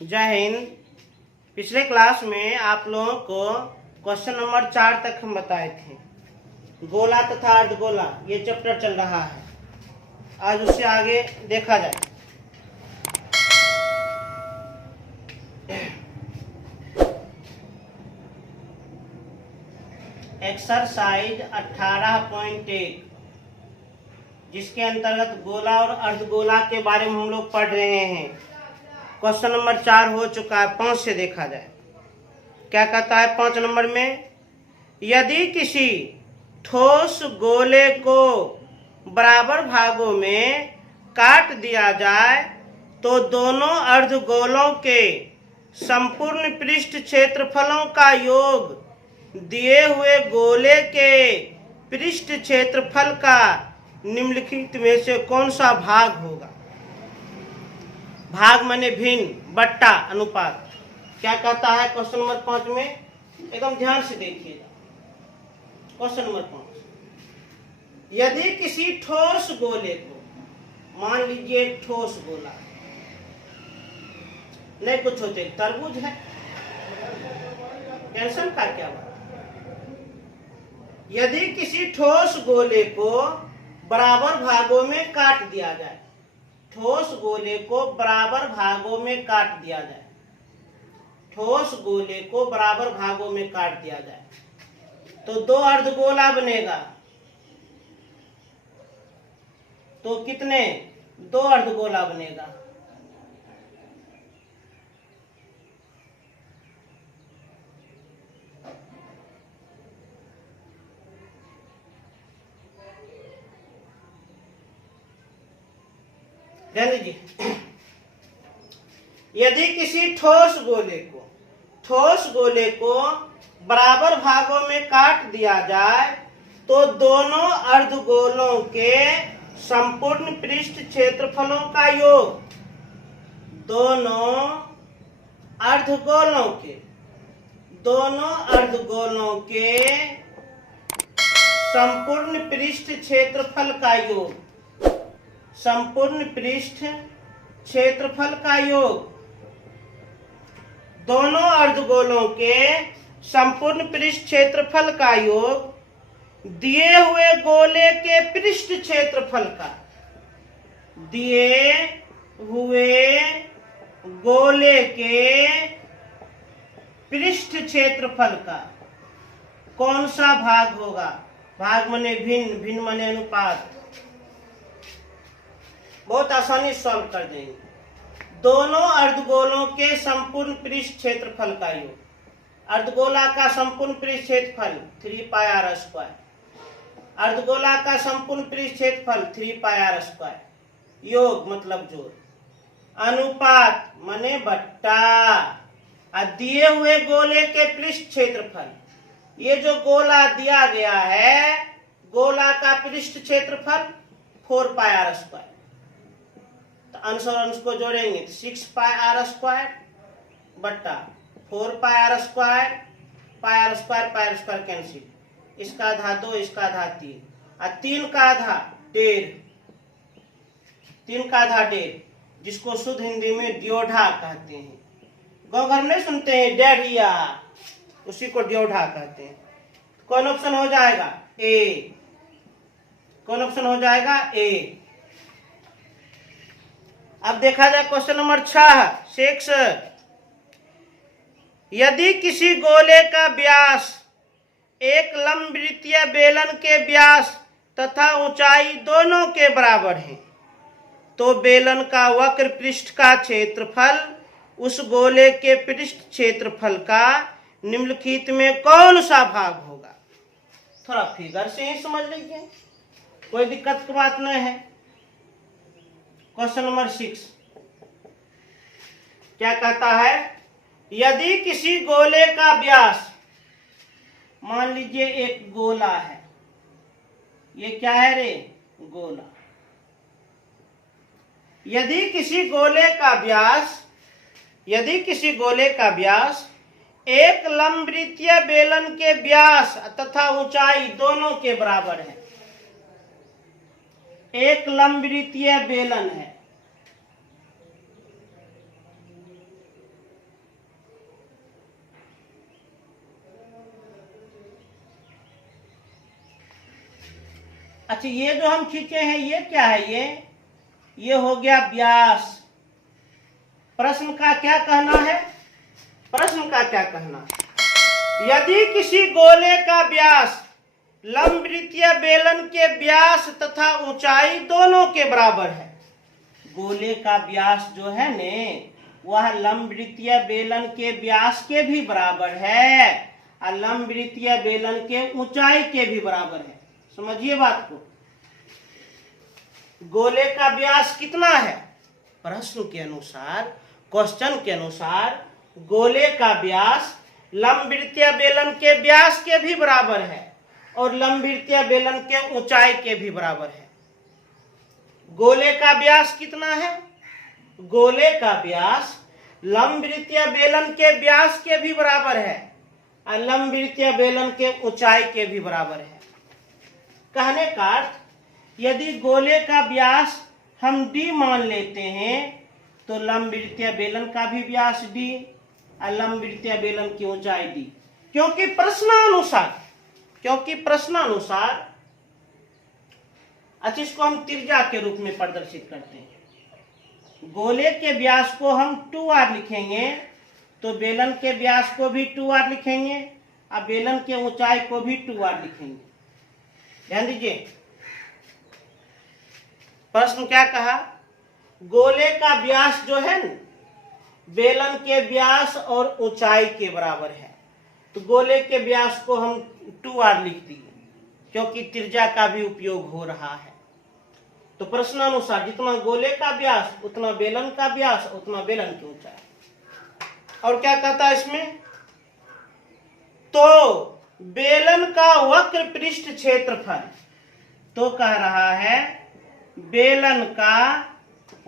जय हिंद। पिछले क्लास में आप लोगों को क्वेश्चन नंबर 4 तक हम बताए थे। गोला तथा अर्धगोला ये चैप्टर चल रहा है। आज उससे आगे देखा जाए। एक्सरसाइज 18.1 जिसके अंतर्गत गोला और अर्धगोला के बारे में हम लोग पढ़ रहे हैं। क्वेश्चन नंबर 4 हो चुका है। 5 से देखा जाए क्या कहता है। 5 नंबर में, यदि किसी ठोस गोले को बराबर भागों में काट दिया जाए तो दोनों अर्धगोलों के संपूर्ण पृष्ठ क्षेत्रफलों का योग दिए हुए गोले के पृष्ठ क्षेत्रफल का निम्नलिखित में से कौन सा भाग होगा। भाग माने भिन्न, बट्टा, अनुपात। क्या कहता है क्वेश्चन नंबर 5 में, एकदम ध्यान से देखिएगा। क्वेश्चन नंबर 5, यदि किसी ठोस गोले को, मान लीजिए एक ठोस गोला, नहीं कुछ होते, तरबूज है, टेंशन का क्या बात। यदि किसी ठोस गोले को बराबर भागों में काट दिया जाए, ठोस गोले को बराबर भागों में काट दिया जाए, ठोस गोले को बराबर भागों में काट दिया जाए तो दो अर्धगोला बनेगा। तो कितने? दो अर्धगोला बनेगा। ध्यान दीजिए। यदि किसी ठोस गोले को बराबर भागों में काट दिया जाए तो दोनों अर्धगोलों के संपूर्ण पृष्ठ क्षेत्रफलों का योग, दोनों अर्धगोलों के संपूर्ण पृष्ठ क्षेत्रफल का योग, संपूर्ण पृष्ठ क्षेत्रफल का योग, दोनों अर्धगोलों के संपूर्ण पृष्ठ क्षेत्रफल का योग दिए हुए गोले के पृष्ठ क्षेत्रफल का, दिए हुए गोले के पृष्ठ क्षेत्रफल का कौन सा भाग होगा। भाग माने भिन्न, भिन्न माने अनुपात। बहुत आसानी से सॉल्व कर देंगे। दोनों अर्धगोलों के संपूर्ण पृष्ठ क्षेत्रफल का योग, अर्धगोला का संपूर्ण पृष्ठ क्षेत्रफल 3πr², अर्धगोला का संपूर्ण पृष्ठ क्षेत्रफल 3πr², योग मतलब जोड़, अनुपात माने बट्टा, और दिए हुए गोले के पृष्ठ क्षेत्रफल। ये जो गोला दिया गया है, गोला का पृष्ठ क्षेत्रफल 4πr²। अंश और अंश को जोड़ेंगे तो 6πr² बट्टा 4πr², πr² कैंसिल, इसका आधा 2, इसका आधा 3, और 3 का आधा 1.5, 3 का आधा 1.5, जिसको शुद्ध हिंदी में ड्योढ़ा कहते हैं। गाँव घर में सुनते हैं डेढ़िया, उसी को ड्योढ़ा कहते हैं। कौन ऑप्शन हो जाएगा? ए। कौन ऑप्शन हो जाएगा? ए। अब देखा जाए क्वेश्चन नंबर 6। यदि किसी गोले का व्यास एक लंबवृत्तीय बेलन के व्यास तथा ऊंचाई दोनों के बराबर है तो बेलन का वक्र पृष्ठ का क्षेत्रफल उस गोले के पृष्ठ क्षेत्रफल का निम्नलिखित में कौन सा भाग होगा। थोड़ा फिगर से ही समझ लीजिए, कोई दिक्कत की बात नहीं है। क्वेश्चन नंबर 6 क्या कहता है। यदि किसी गोले का व्यास, मान लीजिए एक गोला है, ये क्या है रे? गोला। यदि किसी गोले का व्यास एक लंबवृत्तीय बेलन के व्यास तथा ऊंचाई दोनों के बराबर है, एक लंबवृत्तीय बेलन है अच्छा, ये जो हम खींचे हैं ये क्या है? ये हो गया व्यास। प्रश्न का क्या कहना है? प्रश्न का क्या कहना है? यदि किसी गोले का व्यास लंबवृत्तीय बेलन के व्यास तथा ऊंचाई दोनों के बराबर है। गोले का व्यास जो है ने वह लंबवृत्तीय बेलन के व्यास के भी बराबर है और लंबवृत्तीय बेलन के ऊंचाई के भी बराबर है। समझिए बात को। गोले का व्यास कितना है? प्रश्न के अनुसार, क्वेश्चन के अनुसार गोले का व्यास लंबवृत्तीय बेलन के व्यास के भी बराबर है और लंबवृत्तीय बेलन के ऊंचाई के भी बराबर है। गोले का व्यास कितना है? गोले का व्यास लंबवृत्तीय बेलन के व्यास के भी बराबर है और लंबवृत्तीय बेलन के ऊंचाई के भी बराबर है। कहने का अर्थ, यदि गोले का व्यास हम d मान लेते हैं तो लंबवृत्तीय बेलन का भी व्यास d और लंबवृत्तीय बेलन की ऊंचाई d। क्योंकि प्रश्नानुसार अच्छा, इसको हम त्रिज्या के रूप में प्रदर्शित करते हैं। गोले के व्यास को हम 2r लिखेंगे तो बेलन के व्यास को भी 2r लिखेंगे और बेलन के ऊंचाई को भी 2r लिखेंगे। ध्यान दीजिए, प्रश्न क्या कहा? गोले का व्यास जो है न बेलन के व्यास और ऊंचाई के बराबर है, तो गोले के व्यास को हम 2r लिख दिए क्योंकि त्रिज्या का भी उपयोग हो रहा है। तो प्रश्नानुसार जितना गोले का व्यास उतना बेलन का व्यास उतना बेलन की ऊंचाई। और क्या कहता है इसमें? तो बेलन का वक्र पृष्ठ क्षेत्रफल, तो कह रहा है बेलन का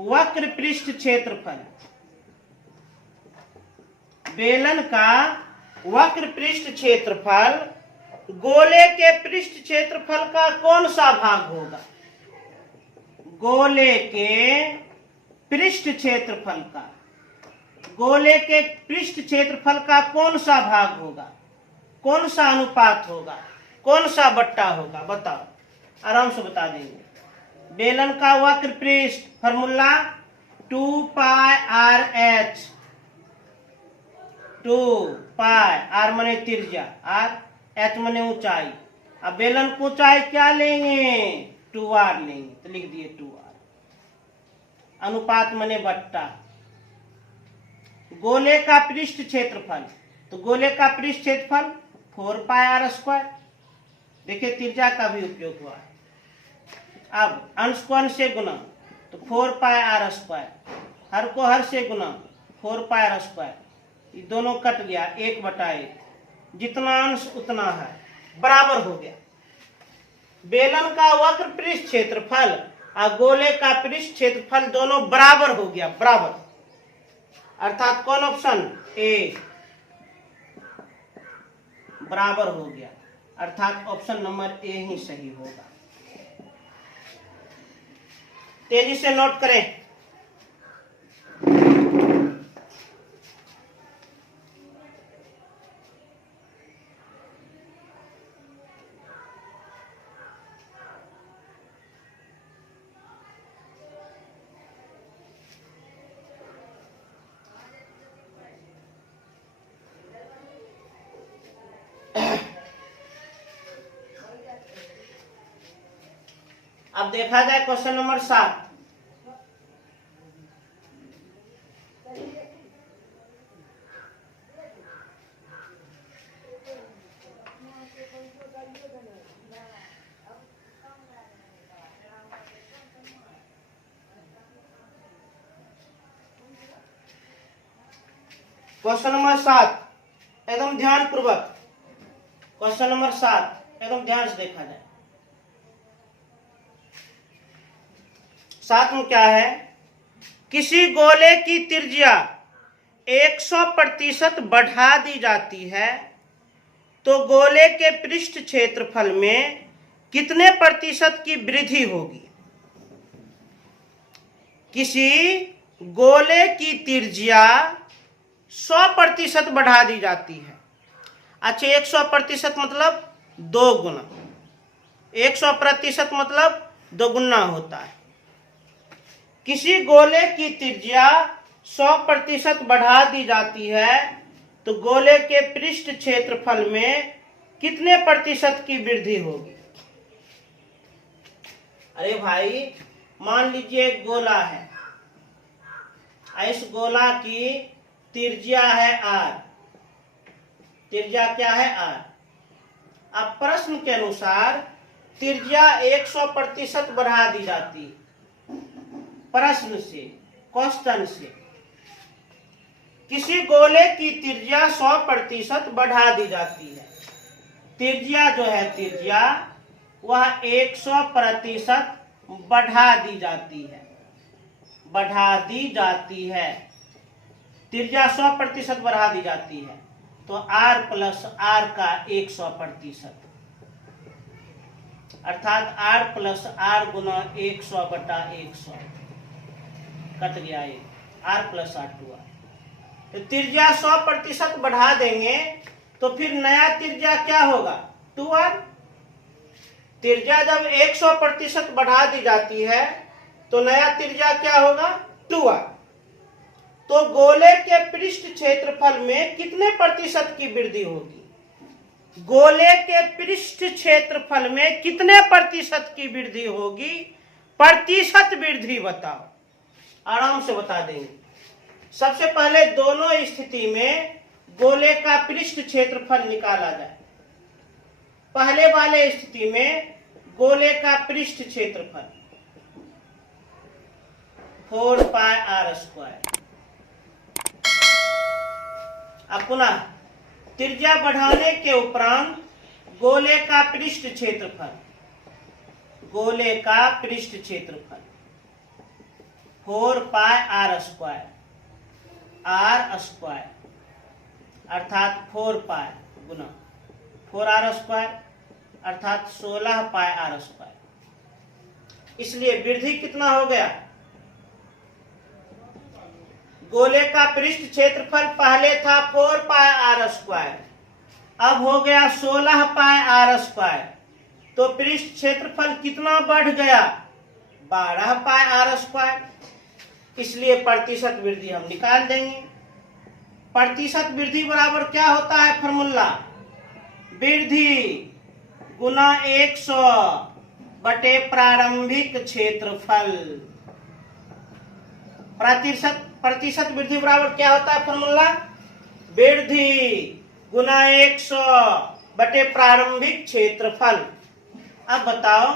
वक्र पृष्ठ क्षेत्रफल, बेलन का वक्र पृष्ठ क्षेत्रफल गोले के पृष्ठ क्षेत्रफल का कौन सा भाग होगा? गोले के पृष्ठ क्षेत्रफल का, गोले के पृष्ठ क्षेत्रफल का कौन सा भाग होगा? कौन सा अनुपात होगा? कौन सा बट्टा होगा? बताओ, आराम से बता देंगे। बेलन का वक्र पृष्ठ formula 2 pi R H. 2 pi R माने त्रिज्या, आर एच माने ऊंचाई। अब बेलन की ऊंचाई क्या लेंगे? 2r लेंगे, तो लिख दिए 2r। अनुपात माने बट्टा। गोले का पृष्ठ क्षेत्रफल, तो गोले का पृष्ठ क्षेत्रफल 4 पाई आर स्क्वायर। देखिए त्रिज्या का भी उपयोग हुआ है। अब अंश को अंश से गुना तो 4 पाई आर स्क्वायर, हर को हर से गुना 4 पाई आर स्क्वायर। ये दोनों कट गया, 1/1। जितना अंश उतना है, बराबर हो गया। बेलन का वक्र पृष्ठ क्षेत्रफल और गोले का पृष्ठ क्षेत्रफल दोनों बराबर हो गया, बराबर। अर्थात कौन ऑप्शन? ए बराबर हो गया, अर्थात ऑप्शन नंबर ए ही सही होगा। तेजी से नोट करें। अब देखा जाए क्वेश्चन नंबर 7। क्वेश्चन नंबर 7 एकदम ध्यान पूर्वक, क्वेश्चन नंबर 7 एकदम ध्यान से देखा जाए। 7 में क्या है? किसी गोले की त्रिज्या 100% बढ़ा दी जाती है तो गोले के पृष्ठ क्षेत्रफल में कितने प्रतिशत की वृद्धि होगी? किसी गोले की त्रिज्या 100% बढ़ा दी जाती है। अच्छा, 100% मतलब 2 गुना। 100% मतलब दोगुना होता है। किसी गोले की त्रिज्या 100% बढ़ा दी जाती है तो गोले के पृष्ठ क्षेत्रफल में कितने प्रतिशत की वृद्धि होगी? अरे भाई, मान लीजिए एक गोला है, इस गोला की त्रिज्या है r। त्रिज्या क्या है? r। अब प्रश्न के अनुसार त्रिज्या 100% बढ़ा दी जाती है। प्रश्न से, क्वेश्चन से, किसी गोले की त्रिज्या 100% बढ़ा दी जाती है। त्रिज्या जो है, त्रिज्या वह 100% बढ़ा दी जाती है। बढ़ा दी जाती है, त्रिज्या 100% बढ़ा दी जाती है, तो r प्लस r का 100%, अर्थात r प्लस r गुना 100/100 कट गया, एक r प्लस r 2r। तो त्रिज्या 100% बढ़ा देंगे तो फिर नया त्रिज्या क्या होगा? 2r। त्रिज्या जब 100% बढ़ा दी जाती है तो नया त्रिज्या क्या होगा? 2r। तो गोले के पृष्ठ क्षेत्रफल में कितने प्रतिशत की वृद्धि होगी? गोले के पृष्ठ क्षेत्रफल में कितने प्रतिशत की वृद्धि होगी? प्रतिशत वृद्धि बताओ, आराम से बता देंगे। सबसे पहले दोनों स्थिति में गोले का पृष्ठ क्षेत्रफल निकाला जाए। पहले वाले स्थिति में गोले का पृष्ठ क्षेत्रफल 4πr²। अब पुनः त्रिज्या बढ़ाने के उपरांत गोले का पृष्ठ क्षेत्रफल, गोले का पृष्ठ क्षेत्रफल 4πr², r² अर्थात 4π गुना 4r² अर्थात 16πr²। इसलिए वृद्धि कितना हो गया? गोले का पृष्ठ क्षेत्रफल पहले था 4πr², अब हो गया 16πr²। तो पृष्ठ क्षेत्रफल कितना बढ़ गया? 12πr²। इसलिए प्रतिशत वृद्धि हम निकाल देंगे। प्रतिशत वृद्धि बराबर क्या होता है? फॉर्मूला वृद्धि गुना 100 बटे प्रारंभिक क्षेत्रफल। प्रतिशत वृद्धि बराबर क्या होता है? फॉर्मूला वृद्धि गुना 100 बटे प्रारंभिक क्षेत्रफल। अब बताओ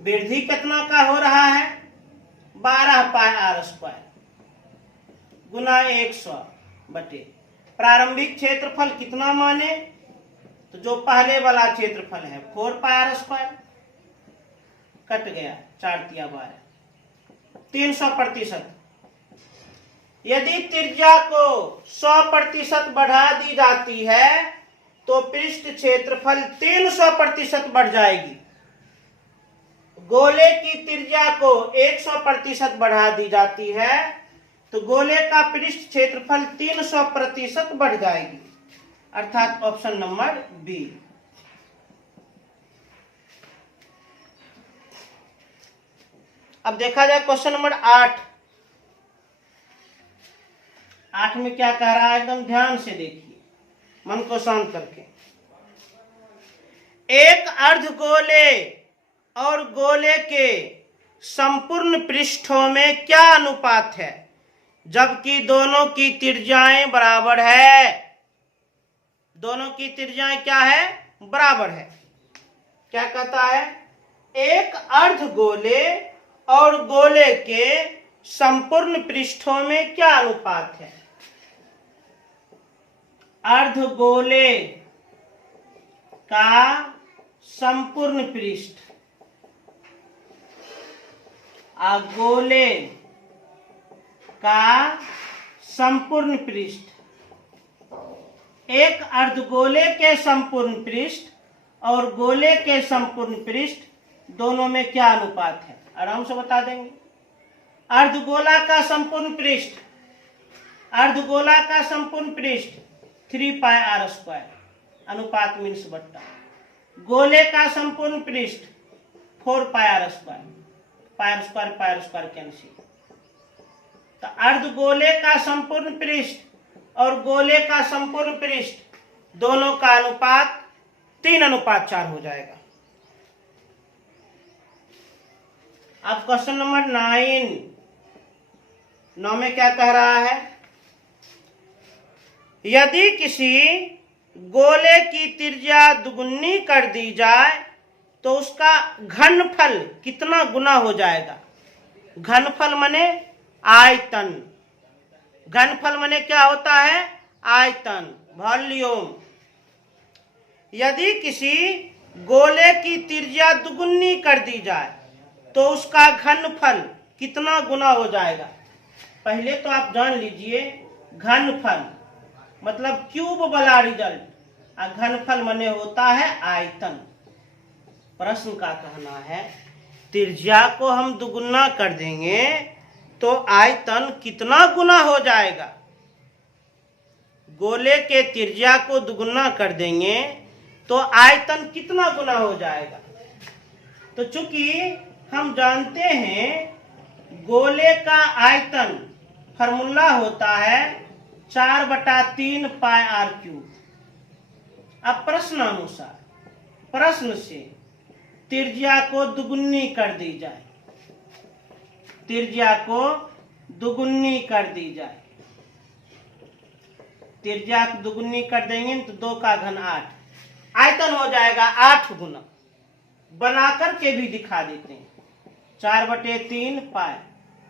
वृद्धि कितना का हो रहा है? 12πr² गुना 100 बटे प्रारंभिक क्षेत्रफल कितना माने? तो जो पहले वाला क्षेत्रफल है 4πr², कट गया 4×3 = 12 300%। यदि त्रिज्या को 100% बढ़ा दी जाती है तो पृष्ठ क्षेत्रफल 300% बढ़ जाएगी। गोले की त्रिज्या को 100% बढ़ा दी जाती है तो गोले का पृष्ठ क्षेत्रफल 300% बढ़ जाएगी, अर्थात ऑप्शन नंबर बी। अब देखा जाए क्वेश्चन नंबर 8 में क्या कह रहा है, एकदम ध्यान से देखिए, मन को शांत करके। एक अर्धगोले और गोले के संपूर्ण पृष्ठों में क्या अनुपात है जबकि दोनों की त्रिज्याएं बराबर है? दोनों की त्रिज्याएं क्या है? बराबर है। क्या कहता है? एक अर्धगोले और गोले के संपूर्ण पृष्ठों में क्या अनुपात है? अर्धगोले का संपूर्ण पृष्ठ और गोले का संपूर्ण पृष्ठ। एक अर्धगोले के संपूर्ण पृष्ठ और गोले के संपूर्ण पृष्ठ दोनों में क्या अनुपात है? आराम से बता देंगे। अर्धगोला का संपूर्ण पृष्ठ, अर्धगोला का संपूर्ण पृष्ठ 3πr², अनुपात मीन्स बट्टा। गोले का संपूर्ण पृष्ठ 4 pi R square, pi R square cancel. तो अर्धगोले का संपूर्ण पृष्ठ और गोले का संपूर्ण पृष्ठ दोनों का अनुपात 3:4 हो जाएगा। अब क्वेश्चन नंबर 9 में क्या कह रहा है? यदि किसी गोले की त्रिज्या दुगुनी कर दी जाए तो उसका घनफल कितना गुना हो जाएगा? घनफल माने आयतन। घनफल माने क्या होता है? आयतन, वॉल्यूम। यदि किसी गोले की त्रिज्या दुगुनी कर दी जाए तो उसका घनफल कितना गुना हो जाएगा? पहले तो आप जान लीजिए, घनफल मतलब क्यूब वाला रिजल्ट, और घनफल माने होता है आयतन। प्रश्न का कहना है त्रिज्या को हम दुगुना कर देंगे तो आयतन कितना गुना हो जाएगा? गोले के त्रिज्या को दुगुना कर देंगे तो आयतन कितना गुना हो जाएगा? तो चूंकि हम जानते हैं गोले का आयतन फॉर्मूला होता है 4/3 पाई आर क्यूब। अब प्रश्नानुसार प्रश्न से त्रिज्या को दुगुनी कर दी जाए, त्रिज्या को दुगुनी कर दी जाए, त्रिज्या को दुगुनी कर देंगे तो 2 का घन 8, आयतन हो जाएगा 8 गुना। बनाकर के भी दिखा देते हैं, 4/3 पाई,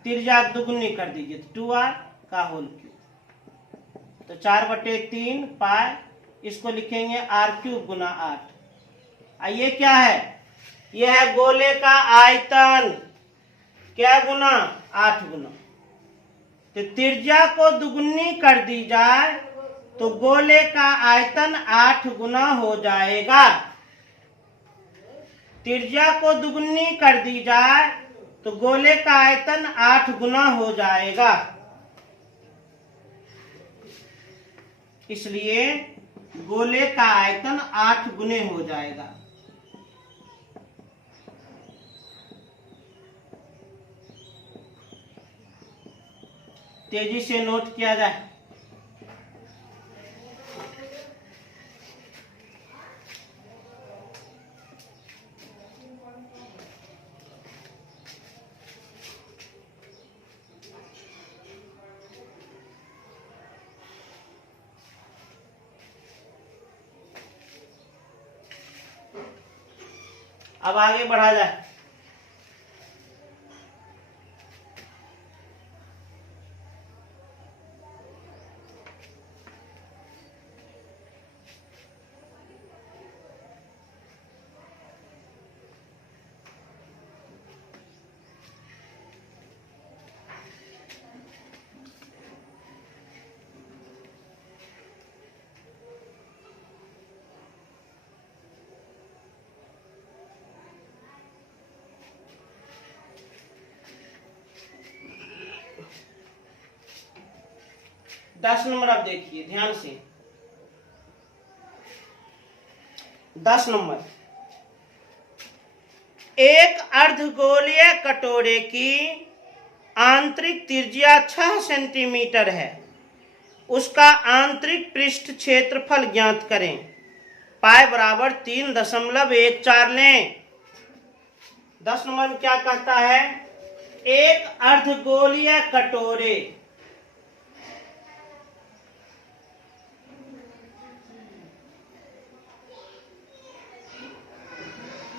त्रिज्या दुगुनी कर दीजिए तो 2r का होल क्यूब। तो 4/3 पाई, इसको लिखेंगे r³ गुना 8। ये क्या है? यह है गोले का आयतन। क्या गुना? 8 गुना। तो त्रिज्या को दुगुनी कर दी जाए तो गोले का आयतन 8 गुना हो जाएगा। त्रिज्या को दुगुनी कर दी जाए तो गोले का आयतन 8 गुना हो जाएगा। इसलिए गोले का आयतन 8 गुने हो जाएगा। तेजी से नोट किया जाए। अब आगे बढ़ा जाए। दस नंबर आप देखिए ध्यान से। 10 नंबर, एक अर्धगोलीय कटोरे की आंतरिक त्रिज्या 6 सेंटीमीटर है, उसका आंतरिक पृष्ठ क्षेत्रफल ज्ञात करें। पाई बराबर 3.14 लें। 10 नंबर में क्या कहता है? एक अर्धगोलीय कटोरे,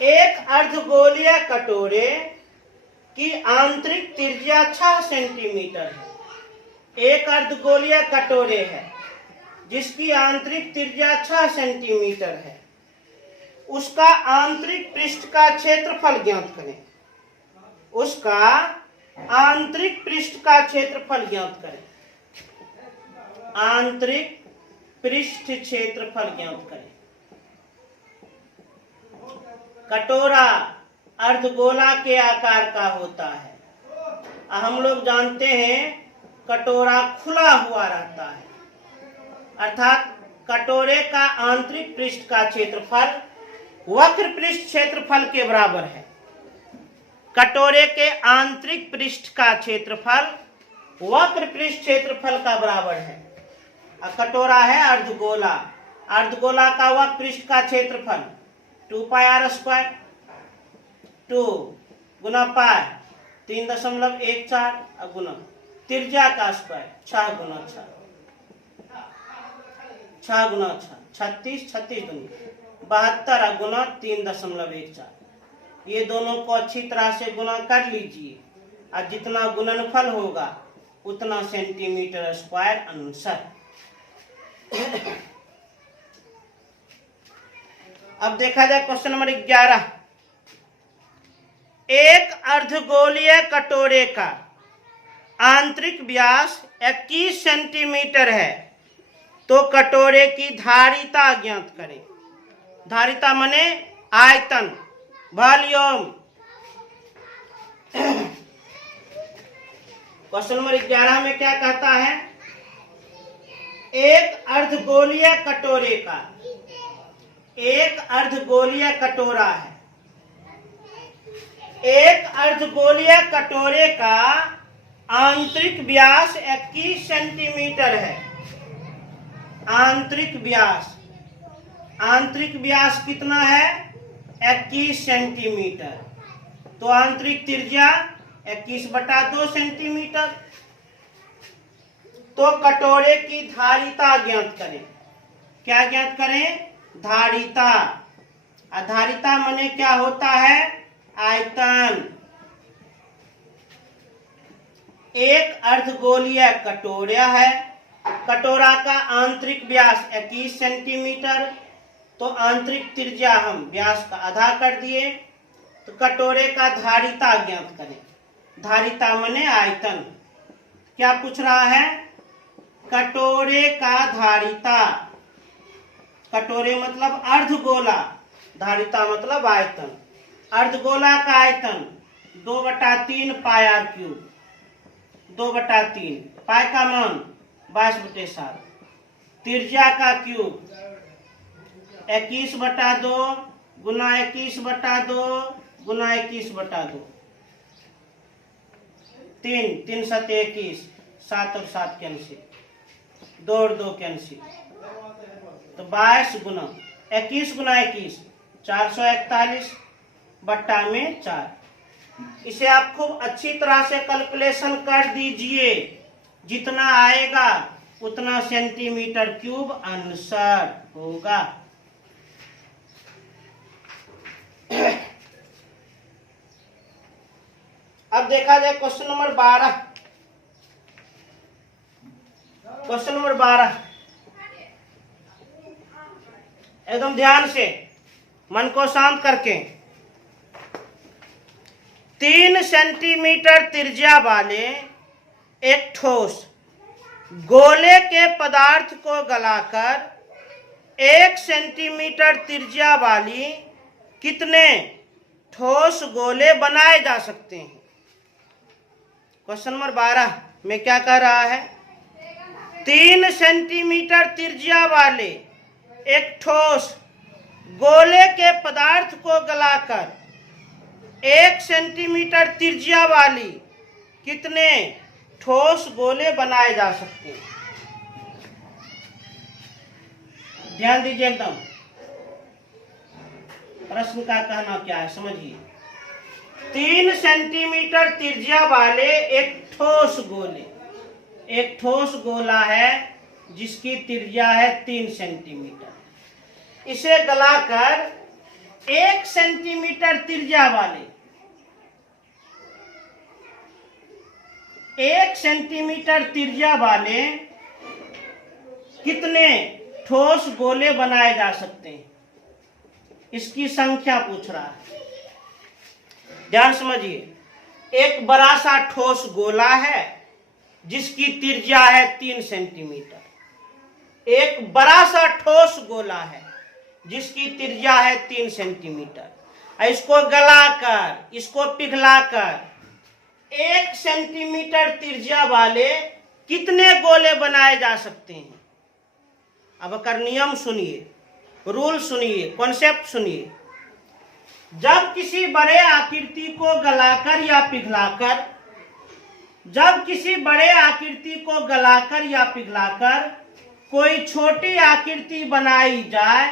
एक अर्धगोलीय कटोरे की आंतरिक त्रिज्या 6 सेंटीमीटर है। एक अर्धगोलीय कटोरे है जिसकी आंतरिक त्रिज्या 6 सेंटीमीटर है, उसका आंतरिक पृष्ठ का क्षेत्रफल ज्ञात करें। उसका आंतरिक पृष्ठ का क्षेत्रफल ज्ञात करें। आंतरिक पृष्ठ क्षेत्रफल ज्ञात करें। कटोरा अर्धगोला के आकार का होता है। हम लोग जानते हैं कटोरा खुला हुआ रहता है, अर्थात कटोरे का आंतरिक पृष्ठ का क्षेत्रफल वक्र पृष्ठ क्षेत्रफल के बराबर है। कटोरे के आंतरिक पृष्ठ का क्षेत्रफल वक्र पृष्ठ क्षेत्रफल का बराबर है। कटोरा है अर्धगोला, अर्धगोला का वक्र पृष्ठ का क्षेत्रफल 2πr², 2 गुना पाई 3.14 गुना त्रिज्या का स्क्वायर 6 गुना 6, 6 गुना 6 36, 36 दूनी 72 गुना 3.14। ये दोनों को अच्छी तरह से गुना कर लीजिए और जितना गुणनफल होगा उतना सेंटीमीटर स्क्वायर आंसर। अब देखा जाए क्वेश्चन नंबर 11। एक अर्धगोलीय कटोरे का आंतरिक व्यास 21 सेंटीमीटर है, तो कटोरे की धारिता ज्ञात करें। धारिता माने आयतन, वॉल्यूम। क्वेश्चन नंबर 11 में क्या कहता है? एक अर्धगोलीय कटोरे का, एक अर्धगोलीय कटोरा है, एक अर्धगोलीय कटोरे का आंतरिक व्यास 21 सेंटीमीटर है। आंतरिक व्यास, आंतरिक व्यास कितना है? 21 सेंटीमीटर। तो आंतरिक त्रिज्या 21/2 सेंटीमीटर। तो कटोरे की धारिता ज्ञात करें। क्या ज्ञात करें? धारिता। धारिता माने क्या होता है? आयतन। एक अर्धगोलीय कटोरा है, कटोरा का आंतरिक व्यास 21 सेंटीमीटर, तो आंतरिक त्रिज्या हम व्यास का आधा कर दिए, तो कटोरे का धारिता ज्ञात करें। धारिता माने आयतन। क्या पूछ रहा है? कटोरे का धारिता। कटोरे मतलब अर्धगोला, धारिता मतलब आयतन। अर्धगोला का आयतन 2/3 πr³, 2/3। पाई का मान 22/7। त्रिज्या का क्यूब 21/2 गुना 21/2 गुना 21/2। 3 3 7 21, 7 और 7 कैंसिल, 2 और 2 कैंसिल, तो 22 गुना 21 गुना 21 441 बट्टा में 4। इसे आप खूब अच्छी तरह से कैलकुलेशन कर दीजिए, जितना आएगा उतना सेंटीमीटर क्यूब आंसर होगा। अब देखा जाए क्वेश्चन नंबर 12। क्वेश्चन नंबर 12 एकदम ध्यान से, मन को शांत करके। 3 सेंटीमीटर त्रिज्या वाले एक ठोस गोले के पदार्थ को गलाकर 1 सेंटीमीटर त्रिज्या वाली कितने ठोस गोले बनाए जा सकते हैं? क्वेश्चन नंबर 12 में क्या कह रहा है? 3 सेंटीमीटर त्रिज्या वाले एक ठोस गोले के पदार्थ को गलाकर 1 सेंटीमीटर त्रिज्या वाली कितने ठोस गोले बनाए जा सकते हैं? ध्यान दीजिए एकदम, प्रश्न का कहना क्या है समझिए। 3 सेंटीमीटर त्रिज्या वाले एक ठोस गोले, एक ठोस गोला है जिसकी त्रिज्या है 3 सेंटीमीटर। इसे गलाकर 1 सेंटीमीटर त्रिज्या वाले, 1 सेंटीमीटर त्रिज्या वाले कितने ठोस गोले बनाए जा सकते हैं? इसकी संख्या पूछ रहा है। ध्यान समझिए। एक बड़ा सा ठोस गोला है जिसकी त्रिज्या है 3 सेंटीमीटर। एक बड़ा सा ठोस गोला है जिसकी त्रिज्या है 3 सेंटीमीटर। इसको गलाकर, इसको पिघलाकर 1 सेंटीमीटर त्रिज्या वाले कितने गोले बनाए जा सकते हैं? अब अगर नियम सुनिए, रूल सुनिए, कॉन्सेप्ट सुनिए। जब किसी बड़े आकृति को गलाकर या पिघलाकर कोई छोटी आकृति बनाई जाए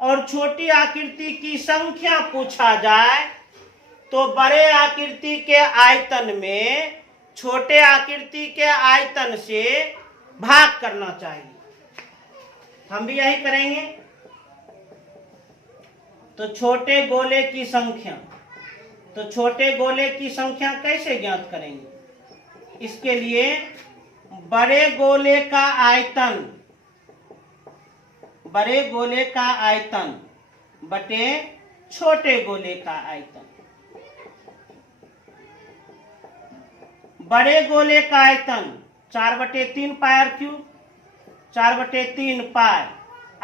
और छोटी आकृति की संख्या पूछा जाए तो बड़े आकृति के आयतन में छोटे आकृति के आयतन से भाग करना चाहिए। हम भी यही करेंगे। तो छोटे गोले की संख्या कैसे ज्ञात करेंगे? इसके लिए बड़े गोले का आयतन बटे छोटे गोले का आयतन। बड़े गोले का आयतन 4/3 पाई r क्यूब, 4/3 पाई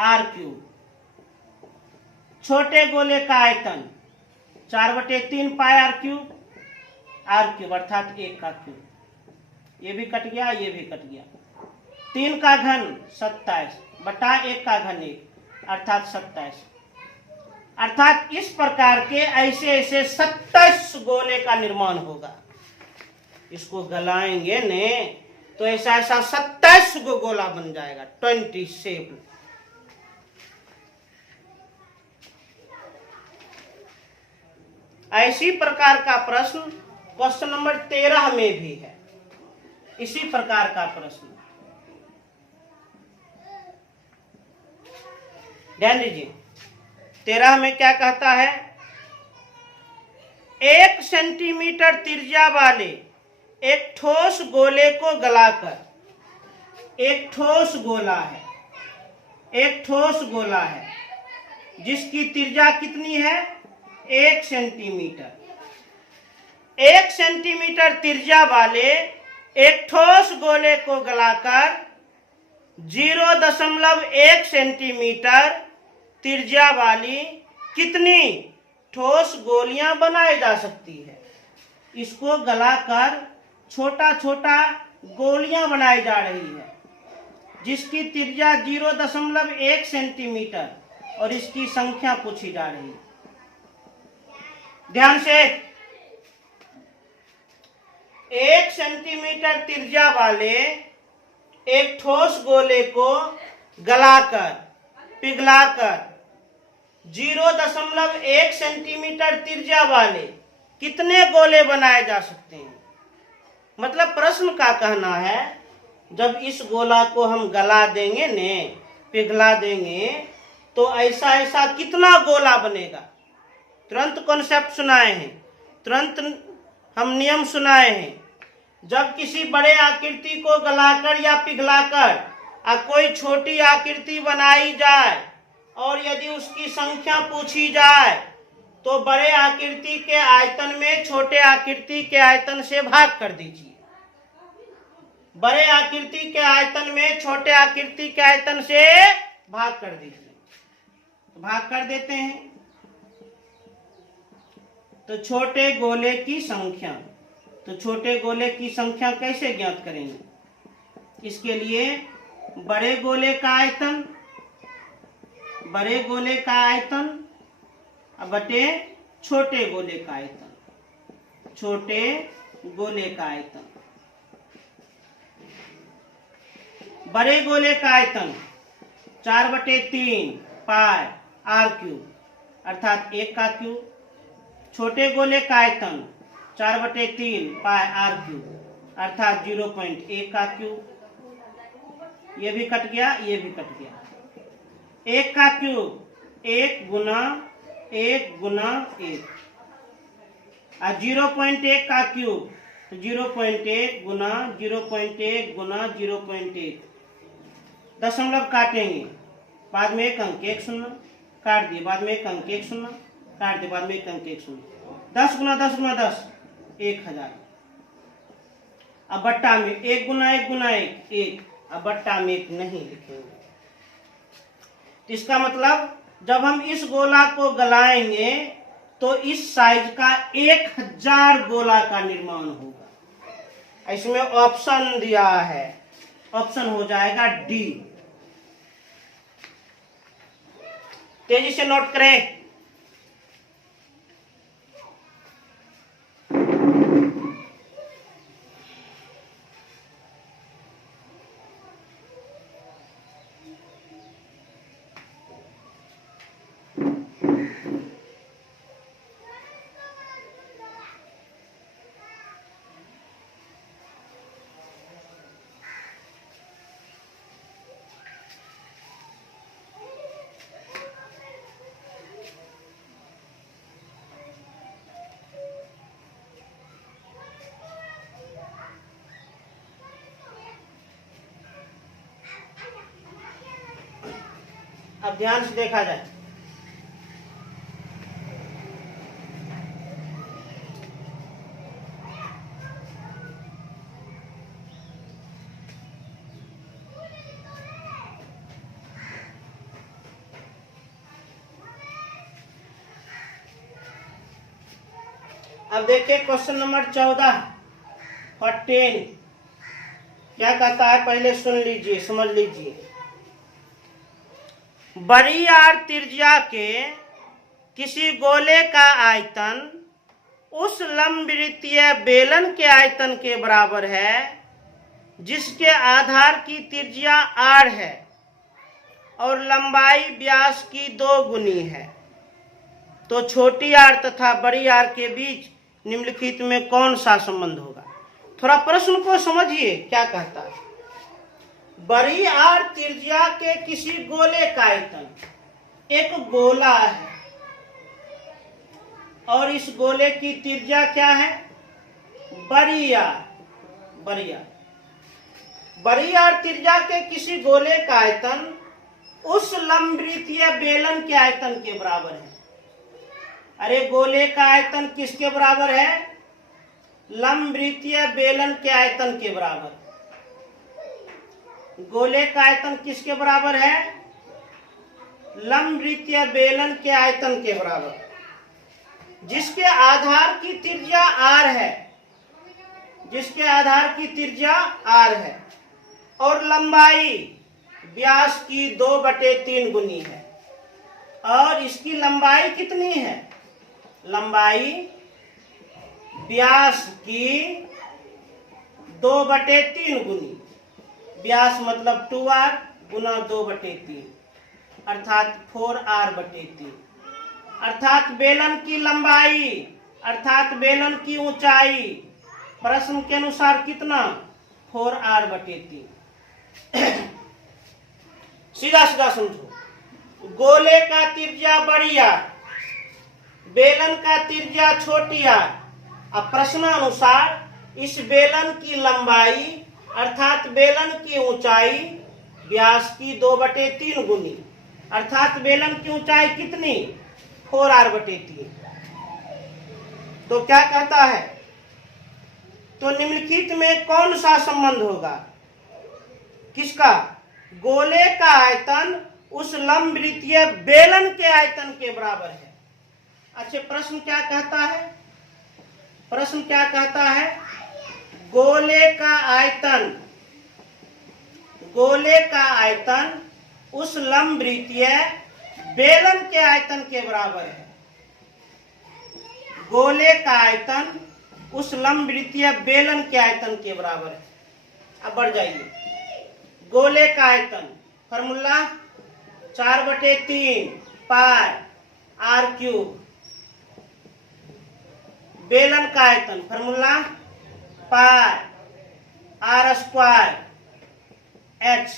r क्यूब। छोटे गोले का आयतन 4/3 पाई r क्यूब अर्थात 1 का क्यूब। ये भी कट गया, ये भी कट गया। 3 का घन 27 बटा 1 का घन 1 अर्थात 27। अर्थात इस प्रकार के ऐसे 27 गोले का निर्माण होगा। इसको गलाएंगे ने तो ऐसा 27 गोला बन जाएगा। 27। ऐसी प्रकार का प्रश्न क्वेश्चन नंबर 13 में भी है। इसी प्रकार का प्रश्न ध्यान दीजिए। 13 में क्या कहता है? 1 सेंटीमीटर त्रिज्या वाले एक ठोस गोले को गलाकर, एक ठोस गोला है जिसकी त्रिज्या कितनी है? 1 सेंटीमीटर। 1 सेंटीमीटर त्रिज्या वाले एक ठोस गोले को गलाकर 0.1 सेंटीमीटर त्रिज्या वाली कितनी ठोस गोलियां बनाई जा सकती है? इसको गलाकर छोटा छोटा गोलियां बनाई जा रही है जिसकी त्रिज्या 0.1 सेंटीमीटर और इसकी संख्या पूछी जा रही है। ध्यान से, 1 सेंटीमीटर त्रिज्या वाले एक ठोस गोले को गलाकर पिघलाकर 0.1 सेंटीमीटर त्रिज्या वाले कितने गोले बनाए जा सकते हैं? मतलब प्रश्न का कहना है जब इस गोला को हम गला देंगे ने, पिघला देंगे तो ऐसा कितना गोला बनेगा। तुरंत कॉन्सेप्ट सुनाए हैं, तुरंत हम नियम सुनाए हैं। जब किसी बड़े आकृति को गलाकर या पिघलाकर कोई छोटी आकृति बनाई जाए और यदि उसकी संख्या पूछी जाए तो बड़े आकृति के आयतन में छोटे आकृति के आयतन से भाग कर दीजिए। बड़े आकृति के आयतन में छोटे आकृति के आयतन से भाग कर दीजिए। भाग कर देते हैं तो छोटे गोले की संख्या कैसे ज्ञात करेंगे? इसके लिए बड़े गोले का आयतन बटे छोटे गोले का आयतन। बड़े गोले का आयतन 4/3 पाई r क्यूब अर्थात 1 का क्यूब। छोटे गोले का आयतन 4/3 पाई r क्यूब अर्थात 0.1 का क्यूब। ये भी कट गया, ये भी कट गया। 1 का क्यूब 1 गुना 1 गुना 1 और 0.1 का क्यूब 0.1 गुना 0.1 गुना 0.1। दशमलव काटेंगे, बाद में 1 अंक 1 शून्य काट दिए, बाद में 1 अंक 1 शून्य काट दिए, बाद में 1 अंक 1 शून्य। 10 गुना 10 गुना 10 1000। अब बट्टा में 1 गुना 1 गुना 1 1। अब बट्टा में 1 नहीं लिखेंगे। इसका मतलब जब हम इस गोला को गलाएंगे तो इस साइज का 1000 गोला का निर्माण होगा। इसमें ऑप्शन दिया है, ऑप्शन हो जाएगा डी। तेजी से नोट करें। अब ध्यान से देखा जाए। अब देखिए क्वेश्चन नंबर 14 क्या कहता है, पहले सुन लीजिए, समझ लीजिए। बड़ी आर त्रिज्या के किसी गोले का आयतन उस लंबवृत्तीय बेलन के आयतन के बराबर है जिसके आधार की त्रिज्या r है और लंबाई व्यास की 2 गुनी है। तो छोटी आर तथा बड़ी आर के बीच निम्नलिखित में कौन सा संबंध होगा? थोड़ा प्रश्न को समझिए क्या कहता है। बड़ी आर त्रिज्या के किसी गोले का आयतन, एक गोला है और इस गोले की त्रिज्या क्या है? बड़ी आर। बड़ी आर त्रिज्या के किसी गोले का आयतन उस लंबवृत्तीय बेलन के आयतन के बराबर है। अरे गोले का आयतन किसके बराबर है? लंबवृत्तीय बेलन के आयतन के बराबर। गोले का आयतन किसके बराबर है? लंबवृत्तीय बेलन के आयतन के बराबर, जिसके आधार की त्रिज्या r है, जिसके आधार की त्रिज्या r है और लंबाई व्यास की 2/3 गुनी है। और इसकी लंबाई कितनी है? लंबाई व्यास की 2/3 गुनी। व्यास मतलब 2r गुना 2/3 अर्थात 4r/3। अर्थात बेलन की लंबाई अर्थात बेलन की ऊंचाई प्रश्न के अनुसार कितना? 4r/3। सीधा सीधा समझो। गोले का त्रिज्या बड़ी आर, बेलन का त्रिज्या छोटी आर। अब प्रश्नानुसार इस बेलन की लंबाई अर्थात बेलन की ऊंचाई व्यास की 2/3 गुनी, अर्थात बेलन की ऊंचाई कितनी? 4r/3। तो क्या कहता है? तो निम्नलिखित में कौन सा संबंध होगा? किसका? गोले का आयतन उस लंबवृत्तीय बेलन के आयतन के बराबर है। अच्छा, प्रश्न क्या कहता है? प्रश्न क्या कहता है? गोले का आयतन उस लंबवृत्तीय बेलन के आयतन के बराबर है। गोले का आयतन उस लंबवृत्तीय बेलन के आयतन के बराबर है। अब बढ़ जाइए। गोले का आयतन फॉर्मूला 4/3 पाई r³। बेलन का आयतन फॉर्मूला पाई r² h।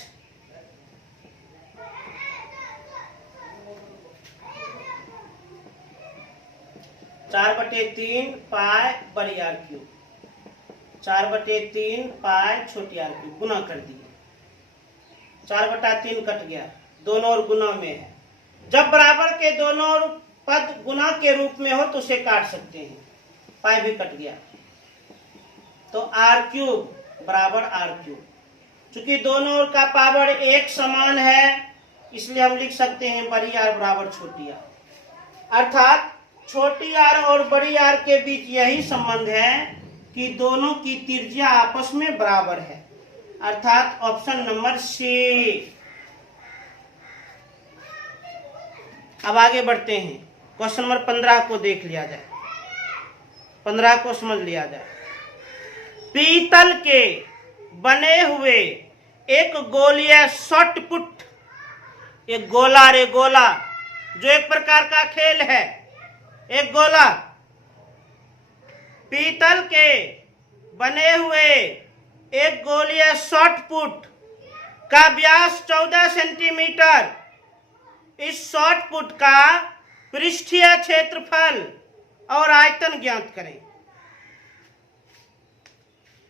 चार बटे 3 पाई बड़ी r³, 4/3 पाई छोटी r³ गुना कर दिए। 4/3 कट गया, दोनों और गुना में है। जब बराबर के दोनों और पद गुना के रूप में हो तो उसे काट सकते हैं। पाई भी कट गया तो r³ बराबर r³। चूंकि दोनों ओर का पावर एक समान है इसलिए हम लिख सकते हैं बड़ी आर बराबर छोटी आर। अर्थात छोटी आर और बड़ी आर के बीच यही संबंध है कि दोनों की त्रिज्या आपस में बराबर है। अर्थात ऑप्शन नंबर सी। अब आगे बढ़ते हैं, क्वेश्चन नंबर 15 को देख लिया जाए, 15 को समझ लिया जाए। पीतल के बने हुए एक गोलीय शॉट पुट, एक गोला रे गोला जो एक प्रकार का खेल है, एक गोला पीतल के बने हुए एक गोलीय शॉट पुट का व्यास 14 सेंटीमीटर। इस शॉट पुट का पृष्ठीय क्षेत्रफल और आयतन ज्ञात करें।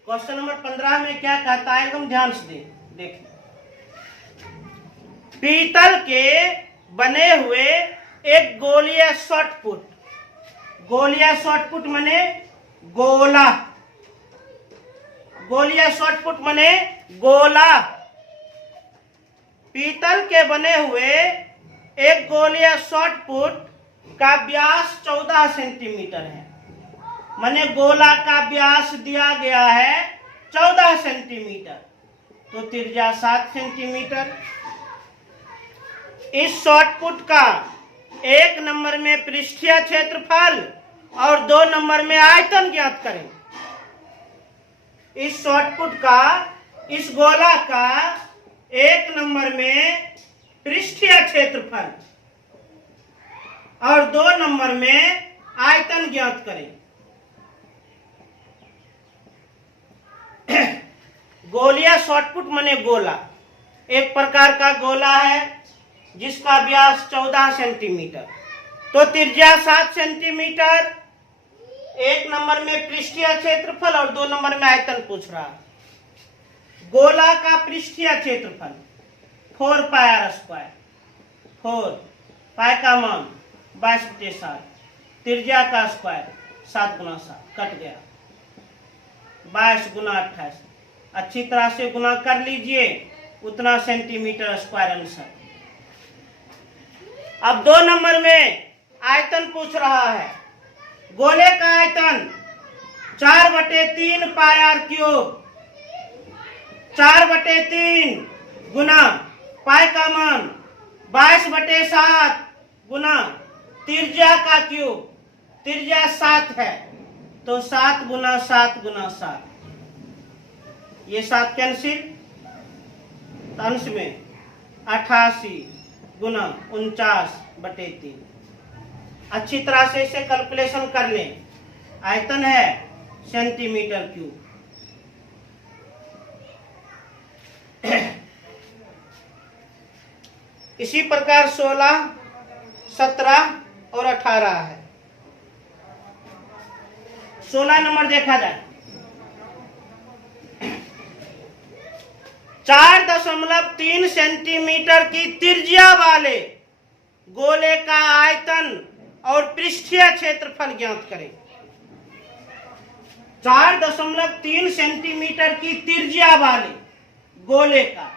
क्वेश्चन नंबर 15 में क्या कहता है, एकदम ध्यान से देखिए। पीतल के बने हुए एक गोलीय शॉटपुट। गोलीय शॉटपुट मने गोला, गोलीय शॉटपुट मने गोला। पीतल के बने हुए एक गोलीय शॉटपुट का व्यास 14 सेंटीमीटर है। माने गोला का व्यास दिया गया है 14 सेंटीमीटर, तो त्रिज्या 7 सेंटीमीटर। इस शॉटपुट का 1 नंबर में पृष्ठीय क्षेत्रफल और 2 नंबर में आयतन ज्ञात करें। इस शॉटपुट का, इस गोला का 1 नंबर में पृष्ठीय क्षेत्रफल और 2 नंबर में आयतन ज्ञात करें। गोलीय शॉटपुट माने गोला, एक प्रकार का गोला है जिसका व्यास 14 सेंटीमीटर, तो त्रिज्या 7 सेंटीमीटर। 1 नंबर में पृष्ठीय क्षेत्रफल और 2 नंबर में आयतन पूछ रहा। गोला का पृष्ठीय क्षेत्रफल 4 पाई आर स्क्वायर, 4 पाई का मान 22/7, त्रिज्या का स्क्वायर 7 गुना 7 कट गया, 22 गुना 28। अच्छी तरह से गुना कर लीजिए, उतना सेंटीमीटर स्क्वायर आंसर। अब 2 नंबर में आयतन पूछ रहा है। गोले का आयतन 4/3 पाई आर क्यूब, 4/3 गुना पाई का मान 22/7 गुना त्रिज्या का क्यूब, त्रिज्या 7 है तो 7 गुना 7 गुना 7, ये 7 कैंसिल, अंश में 88 गुना 49/3। अच्छी तरह से इसे कैलकुलेशन कर लें। आयतन है सेंटीमीटर क्यूब। इसी प्रकार 16, 17 और 18 है। 16 नंबर देखा जाए। 4.3 सेंटीमीटर की त्रिज्या वाले गोले का आयतन और पृष्ठीय क्षेत्रफल ज्ञात करें। 4.3 सेंटीमीटर की त्रिज्या वाले गोले का,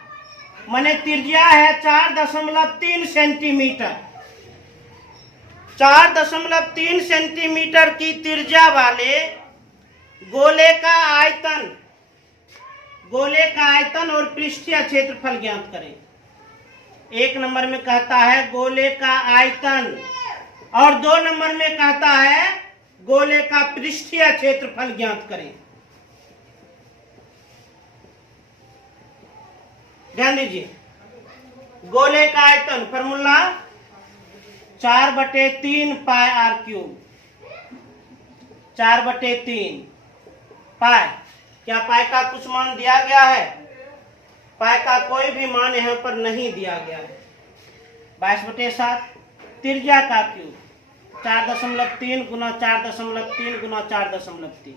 माने त्रिज्या है 4.3 सेंटीमीटर। 4.3 सेंटीमीटर की त्रिज्या वाले गोले का आयतन, गोले का आयतन और पृष्ठीय क्षेत्रफल ज्ञात करें। 1 नंबर में कहता है गोले का आयतन और 2 नंबर में कहता है गोले का पृष्ठीय क्षेत्रफल ज्ञात करें। ध्यान दीजिए, गोले का आयतन फॉर्मूला 4/3 पाई आर क्यूब, 4/3 पाई। क्या पाई का कुछ मान दिया गया है? पाई का कोई भी मान यहाँ पर नहीं दिया गया है। 22/7 त्रिज्या का क्यूब, 4.3 गुना 4.3 गुना 4.3।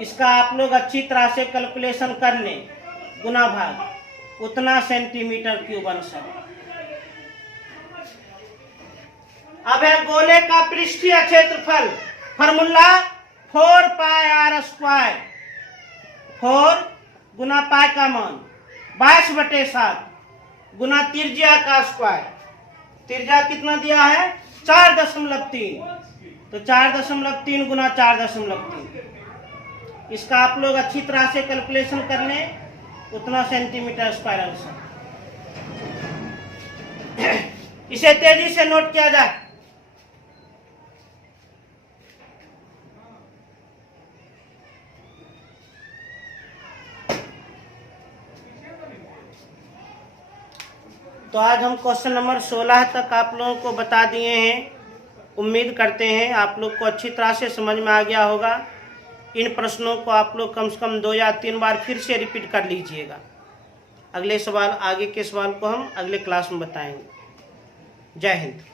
इसका आप लोग अच्छी तरह से कैलकुलेशन कर लें, गुना भाग, उतना सेंटीमीटर क्यूब आंसर। अब है गोले का पृष्ठीय क्षेत्रफल, फॉर्मूला 4 पाई आर स्क्वायर, 4 गुना पाई का मान 22/7 गुना त्रिज्या का स्क्वायर। त्रिज्या कितना दिया है? 4.3, तो 4.3 गुना 4.3। इसका आप लोग अच्छी तरह से कैलकुलेशन कर लें, उतना सेंटीमीटर स्क्वायर आंसर। इसे तेजी से नोट किया जाए। तो आज हम क्वेश्चन नंबर 16 तक आप लोगों को बता दिए हैं। उम्मीद करते हैं आप लोग को अच्छी तरह से समझ में आ गया होगा। इन प्रश्नों को आप लोग कम से कम 2 या 3 बार फिर से रिपीट कर लीजिएगा। अगले सवाल, आगे के सवाल को हम अगले क्लास में बताएंगे। जय हिंद।